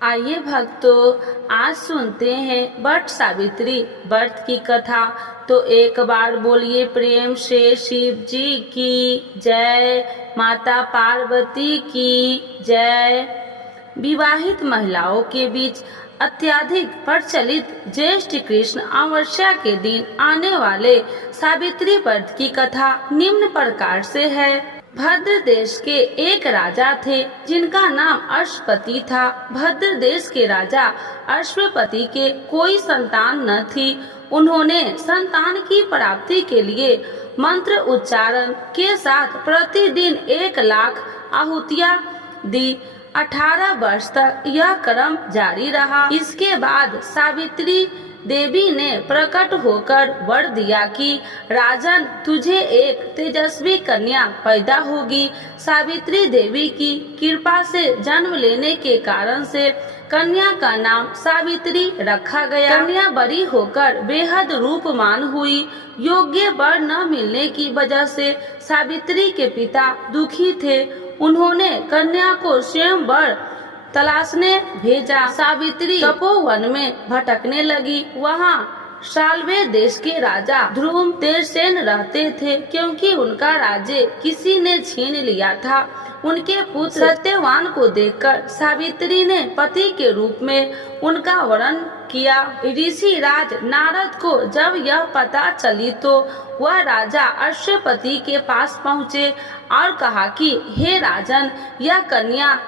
आइए भक्तों, आज सुनते हैं वट सावित्री व्रत की कथा। तो एक बार बोलिए प्रेम से शिव जी की जय, माता पार्वती की जय। विवाहित महिलाओं के बीच अत्यधिक प्रचलित ज्येष्ठ कृष्ण अमावस्या के दिन आने वाले सावित्री व्रत की कथा निम्न प्रकार से है। भद्र देश के एक राजा थे जिनका नाम अश्वपति था। भद्र देश के राजा अश्वपति के कोई संतान न थी। उन्होंने संतान की प्राप्ति के लिए मंत्र उच्चारण के साथ प्रतिदिन 1,00,000 आहुतियां दी। 18 वर्ष तक यह क्रम जारी रहा। इसके बाद सावित्री देवी ने प्रकट होकर वर दिया कि राजन, तुझे एक तेजस्वी कन्या पैदा होगी। सावित्री देवी की कृपा से जन्म लेने के कारण से कन्या का नाम सावित्री रखा गया। कन्या बड़ी होकर बेहद रूपमान हुई। योग्य वर न मिलने की वजह से सावित्री के पिता दुखी थे। उन्होंने कन्या को स्वयं वर तलाशने भेजा। सावित्री तपोवन में भटकने लगी। वहाँ शाल्वे देश के राजा ध्रुव तेरसेन रहते थे। क्योंकि उनका राज्य किसी ने छीन लिया था, उनके पुत्र सत्यवान को देखकर सावित्री ने पति के रूप में उनका वरण किया। ऋषि राज नारद को जब यह पता चली तो वह राजा अश्वपति के पास पहुँचे और कहा कि हे राजन, यह कन्या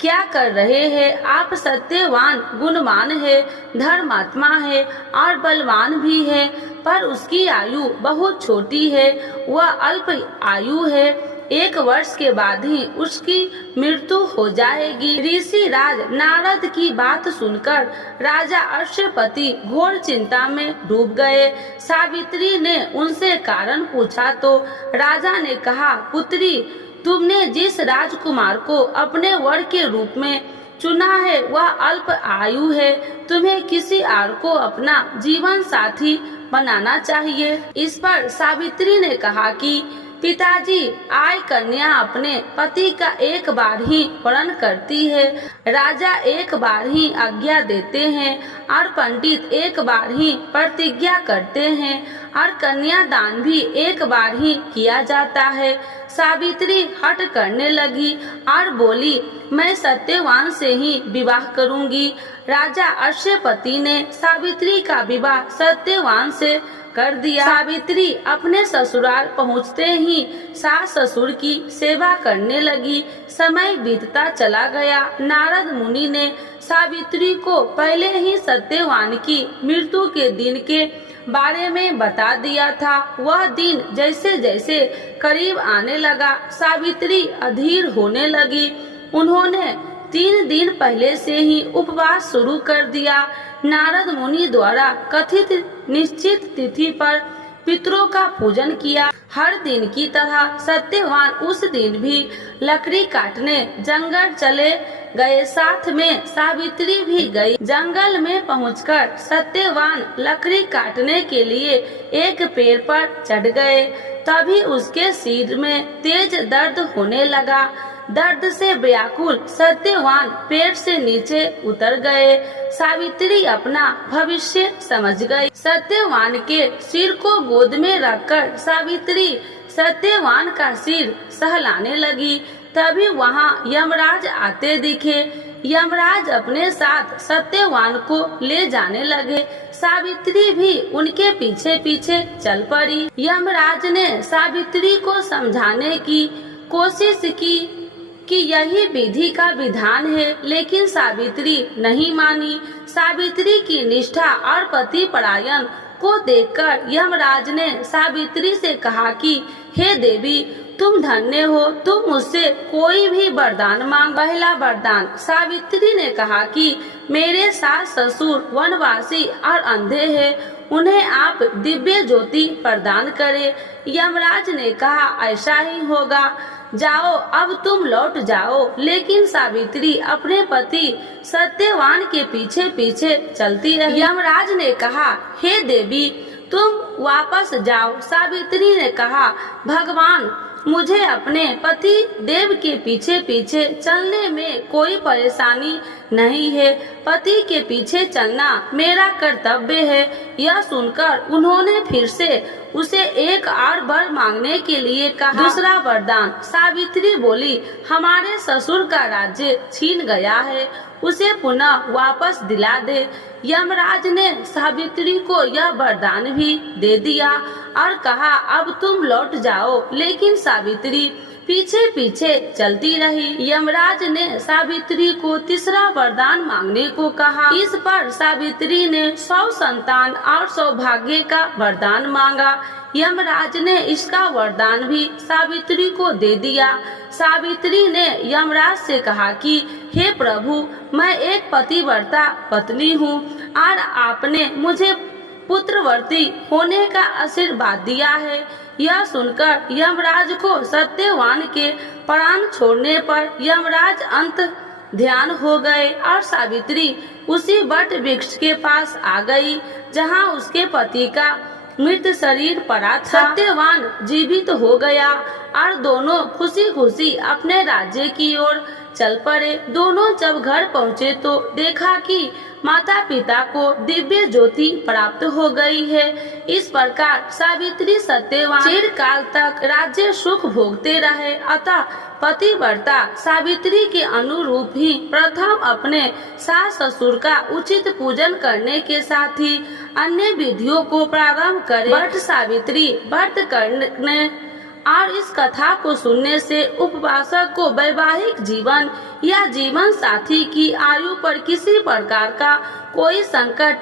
क्या कर रहे हैं? आप सत्यवान, गुणवान है, धर्मात्मा है और बलवान भी है, पर उसकी आयु बहुत छोटी है। वह अल्प आयु है। 1 वर्ष के बाद ही उसकी मृत्यु हो जाएगी। ऋषि राज नारद की बात सुनकर राजा अश्वपति घोर चिंता में डूब गए। सावित्री ने उनसे कारण पूछा तो राजा ने कहा, पुत्री, तुमने जिस राजकुमार को अपने वर के रूप में चुना है वह अल्प आयु है। तुम्हें किसी और को अपना जीवन साथी बनाना चाहिए। इस पर सावित्री ने कहा कि पिताजी, आय कन्या अपने पति का एक बार ही वरण करती है, राजा एक बार ही आज्ञा देते हैं और पंडित एक बार ही प्रतिज्ञा करते हैं और कन्यादान भी एक बार ही किया जाता है। सावित्री हट करने लगी और बोली, मैं सत्यवान से ही विवाह करूंगी। राजा अश्वपति ने सावित्री का विवाह सत्यवान से कर दिया। सावित्री अपने ससुराल पहुँचते ही सास ससुर की सेवा करने लगी। समय बीतता चला गया। नारद मुनि ने सावित्री को पहले ही सत्यवान की मृत्यु के दिन के बारे में बता दिया था। वह दिन जैसे जैसे करीब आने लगा, सावित्री अधीर होने लगी। उन्होंने 3 दिन पहले से ही उपवास शुरू कर दिया। नारद मुनि द्वारा कथित निश्चित तिथि पर पितरों का पूजन किया। हर दिन की तरह सत्यवान उस दिन भी लकड़ी काटने जंगल चले गए। साथ में सावित्री भी गई। जंगल में पहुंचकर सत्यवान लकड़ी काटने के लिए एक पेड़ पर चढ़ गए। तभी उसके सिर में तेज दर्द होने लगा। दर्द से व्याकुल सत्यवान पेड़ से नीचे उतर गए। सावित्री अपना भविष्य समझ गई। सत्यवान के सिर को गोद में रखकर सावित्री सत्यवान का सिर सहलाने लगी। तभी वहाँ यमराज आते दिखे। यमराज अपने साथ सत्यवान को ले जाने लगे। सावित्री भी उनके पीछे पीछे चल पड़ी। यमराज ने सावित्री को समझाने की कोशिश की कि यही विधि का विधान है, लेकिन सावित्री नहीं मानी। सावित्री की निष्ठा और पति परायण को देखकर यमराज ने सावित्री से कहा कि हे देवी, तुम धन्य हो, तुम मुझसे कोई भी वरदान मांग। पहला वरदान। सावित्री ने कहा कि मेरे सास ससुर वनवासी और अंधे हैं, उन्हें आप दिव्य ज्योति प्रदान करें। यमराज ने कहा, ऐसा ही होगा, जाओ, अब तुम लौट जाओ। लेकिन सावित्री अपने पति सत्यवान के पीछे पीछे चलती रही। यमराज ने कहा, हे देवी, तुम वापस जाओ। सावित्री ने कहा, भगवान, मुझे अपने पति देव के पीछे पीछे चलने में कोई परेशानी नहीं है। पति के पीछे चलना मेरा कर्तव्य है। यह सुनकर उन्होंने फिर से उसे एक और वर मांगने के लिए कहा। दूसरा वरदान। सावित्री बोली, हमारे ससुर का राज्य छीन गया है, उसे पुनः वापस दिला दे। यमराज ने सावित्री को यह वरदान भी दे दिया और कहा, अब तुम लौट जाओ। लेकिन सावित्री पीछे पीछे चलती रही। यमराज ने सावित्री को तीसरा वरदान मांगने को कहा। इस पर सावित्री ने 100 संतान और सौभाग्य का वरदान मांगा। यमराज ने इसका वरदान भी सावित्री को दे दिया। सावित्री ने यमराज से कहा कि हे प्रभु, मैं एक पतिव्रता पत्नी हूँ और आपने मुझे पुत्रवती होने का आशीर्वाद दिया है। यह सुनकर यमराज को सत्यवान के प्राण छोड़ने पर यमराज अंत ध्यान हो गए और सावित्री उसी वट वृक्ष के पास आ गई जहाँ उसके पति का मृत शरीर पड़ा था। सत्यवान जीवित हो गया और दोनों खुशी खुशी अपने राज्य की ओर चल पड़े। दोनों जब घर पहुँचे तो देखा कि माता पिता को दिव्य ज्योति प्राप्त हो गई है। इस प्रकार सावित्री सत्यवान चिरकाल तक राज्य सुख भोगते रहे। अतः पतिव्रता सावित्री के अनुरूप ही प्रथम अपने सास ससुर का उचित पूजन करने के साथ ही अन्य विधियों को प्रारंभ करे। व्रत सावित्री व्रत करने और इस कथा को सुनने से उपवासक को वैवाहिक जीवन या जीवन साथी की आयु पर किसी प्रकार का कोई संकट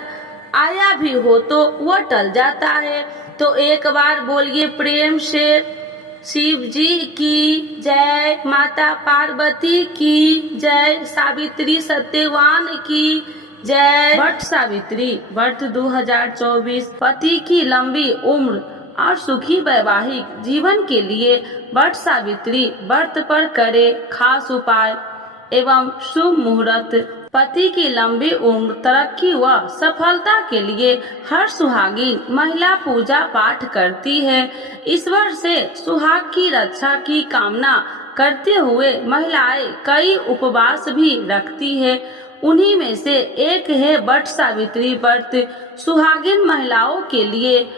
आया भी हो तो वह टल जाता है। तो एक बार बोलिए प्रेम से शिव जी की जय, माता पार्वती की जय, सावित्री सत्यवान की जय। व्रत सावित्री व्रत 2024 पति की लंबी उम्र और सुखी वैवाहिक जीवन के लिए व्रत सावित्री व्रत पर करे खास उपाय एवं शुभ मुहूर्त। पति की लंबी उम्र, तरक्की व सफलता के लिए हर सुहागिन महिला पूजा पाठ करती है। ईश्वर से सुहाग की रक्षा की कामना करते हुए महिलाएं कई उपवास भी रखती है। उन्हीं में से एक है व्रत सावित्री व्रत। सुहागिन महिलाओं के लिए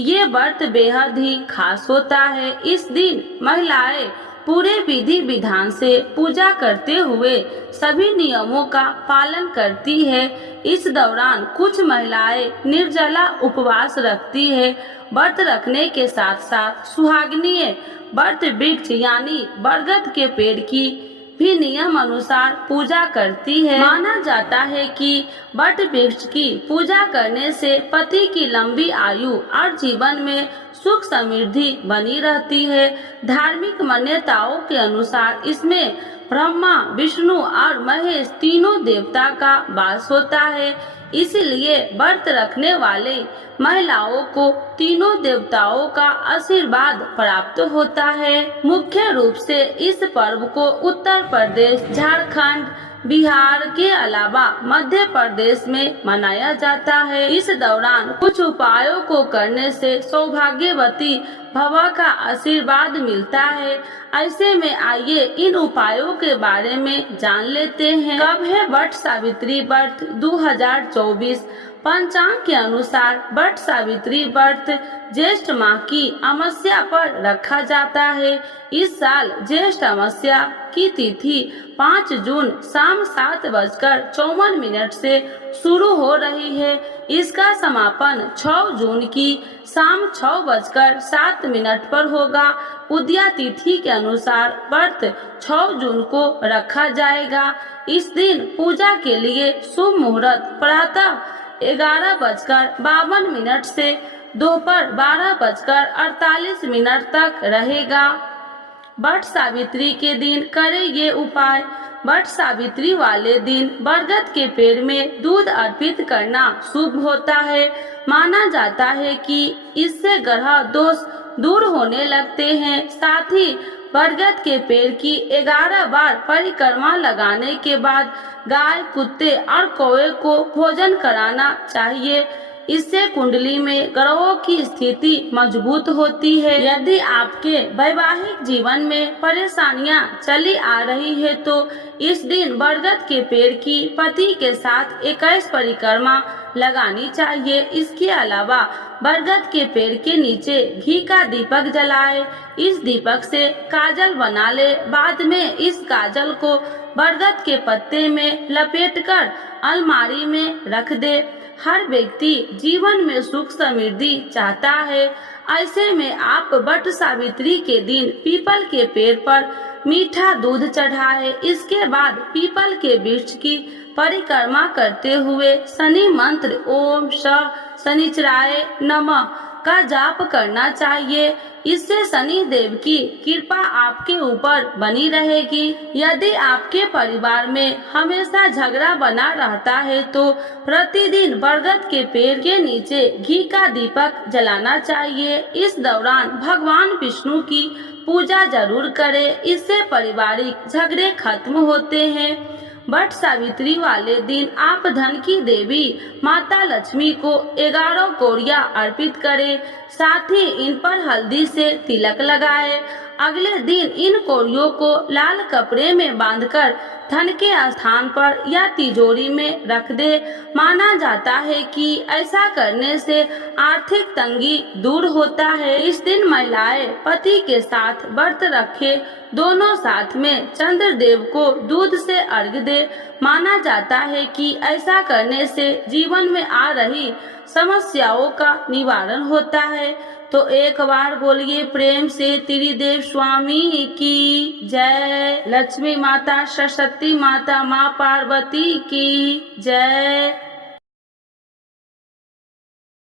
ये व्रत बेहद ही खास होता है। इस दिन महिलाएं पूरे विधि विधान से पूजा करते हुए सभी नियमों का पालन करती है। इस दौरान कुछ महिलाएं निर्जला उपवास रखती है। व्रत रखने के साथ साथ सुहागिनें व्रत वृक्ष यानी बरगद के पेड़ की भी नियम अनुसार पूजा करती है। माना जाता है कि वट वृक्ष की पूजा करने से पति की लंबी आयु और जीवन में सुख समृद्धि बनी रहती है। धार्मिक मान्यताओं के अनुसार इसमें ब्रह्मा, विष्णु और महेश तीनों देवता का वास होता है। इसलिए व्रत रखने वाले महिलाओं को तीनों देवताओं का आशीर्वाद प्राप्त होता है। मुख्य रूप से इस पर्व को उत्तर प्रदेश, झारखंड, बिहार के अलावा मध्य प्रदेश में मनाया जाता है। इस दौरान कुछ उपायों को करने से सौभाग्यवती भव का आशीर्वाद मिलता है। ऐसे में आइए इन उपायों के बारे में जान लेते हैं। कब है वट सावित्री व्रत 2024? पंचांग के अनुसार वट सावित्री व्रत ज्येष्ठ माह की अमावस्या पर रखा जाता है। इस साल ज्येष्ठ अमावस्या की तिथि 5 जून शाम 7:54 से शुरू हो रही है। इसका समापन 6 जून की शाम 6:07 पर होगा। उदया तिथि के अनुसार व्रत 6 जून को रखा जाएगा। इस दिन पूजा के लिए शुभ मुहूर्त प्रातः 11:52 से दोपहर 12:48 तक रहेगा। वट सावित्री के दिन करें ये उपाय। वट सावित्री वाले दिन बरगद के पेड़ में दूध अर्पित करना शुभ होता है। माना जाता है कि इससे ग्रह दोष दूर होने लगते हैं। साथ ही बरगद के पेड़ की 11 बार परिक्रमा लगाने के बाद गाय, कुत्ते और कौवे को भोजन कराना चाहिए। इससे कुंडली में ग्रहों की स्थिति मजबूत होती है। यदि आपके वैवाहिक जीवन में परेशानियां चली आ रही है तो इस दिन बरगद के पेड़ की पत्ती के साथ 21 परिक्रमा लगानी चाहिए। इसके अलावा बरगद के पेड़ के नीचे घी का दीपक जलाए। इस दीपक से काजल बना ले। बाद में इस काजल को बरगद के पत्ते में लपेटकर अलमारी में रख दे। हर व्यक्ति जीवन में सुख समृद्धि चाहता है। ऐसे में आप वट सावित्री के दिन पीपल के पेड़ पर मीठा दूध चढ़ाए। इसके बाद पीपल के वृक्ष की परिक्रमा करते हुए शनि मंत्र ओम शनिचराय नमः का जाप करना चाहिए। इससे शनि देव की कृपा आपके ऊपर बनी रहेगी। यदि आपके परिवार में हमेशा झगड़ा बना रहता है तो प्रतिदिन बरगद के पेड़ के नीचे घी का दीपक जलाना चाहिए। इस दौरान भगवान विष्णु की पूजा जरूर करें। इससे पारिवारिक झगड़े खत्म होते हैं। वट सावित्री वाले दिन आप धन की देवी माता लक्ष्मी को 11 कौड़ियाँ अर्पित करें। साथ ही इन पर हल्दी से तिलक लगाए। अगले दिन इन कौड़ियों को लाल कपड़े में बांधकर धन के स्थान पर या तिजोरी में रख दे। माना जाता है कि ऐसा करने से आर्थिक तंगी दूर होता है। इस दिन महिलाएं पति के साथ व्रत रखे, दोनों साथ में चंद्रदेव को दूध से अर्घ्य दे। माना जाता है कि ऐसा करने से जीवन में आ रही समस्याओं का निवारण होता है। तो एक बार बोलिए प्रेम से त्रिदेव स्वामी की जय। लक्ष्मी माता, सरस्वती माता, माँ पार्वती की जय।